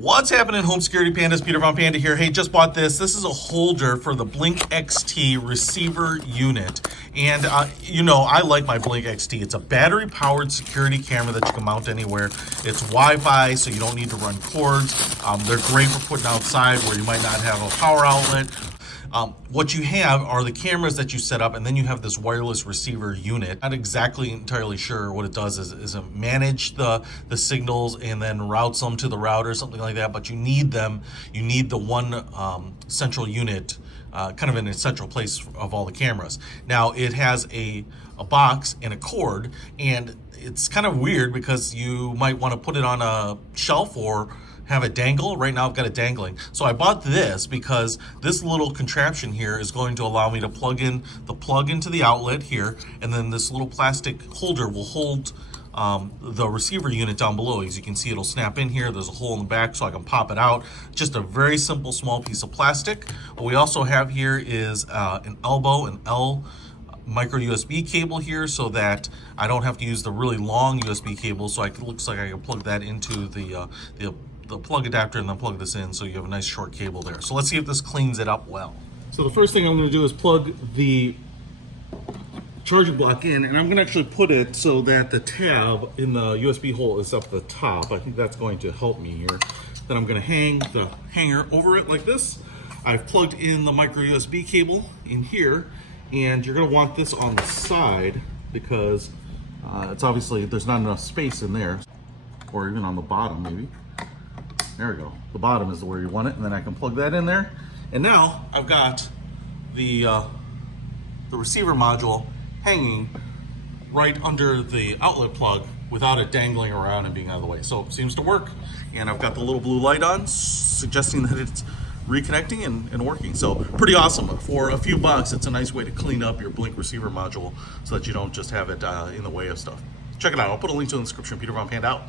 What's happening, home security pandas? Peter von Panda here. Hey, just bought this. This is a holder for the Blink XT receiver unit. And you know, I like my Blink XT. It's a battery powered security camera that you can mount anywhere. It's Wi-Fi, so you don't need to run cords. They're great for putting outside where you might not have a power outlet. What you have are the cameras that you set up, and then you have this wireless receiver unit. Not exactly entirely sure what it does is it manage the signals and then routes them to the router, something like that, but you need them. You need the one central unit, kind of in a central place of all the cameras. Now it has a box and a cord, and it's kind of weird because you might want to put it on a shelf or have it dangle. Right now I've got it dangling. So I bought this because this little contraption here is going to allow me to plug in the plug into the outlet here, and then this little plastic holder will hold the receiver unit down below. As you can see, it'll snap in here. There's a hole in the back so I can pop it out. Just a very simple small piece of plastic. What we also have here is an L micro USB cable here, so that I don't have to use the really long USB cable. So it looks like I can plug that into the plug adapter and then plug this in, so you have a nice short cable there. So let's see if this cleans it up well. So the first thing I'm going to do is plug the charging block in, and I'm going to actually put it so that the tab in the USB hole is up the top. I think that's going to help me here. Then I'm going to hang the hanger over it like this. I've plugged in the micro USB cable in here, and you're going to want this on the side because it's obviously there's not enough space in there, or even on the bottom maybe. There we go. The bottom is where you want it, and then I can plug that in there. And now I've got the receiver module hanging right under the outlet plug without it dangling around and being out of the way. So it seems to work. And I've got the little blue light on, suggesting that it's reconnecting and working. So pretty awesome. For a few bucks, it's a nice way to clean up your Blink receiver module so that you don't just have it in the way of stuff. Check it out. I'll put a link to it in the description. Peter von Panda out.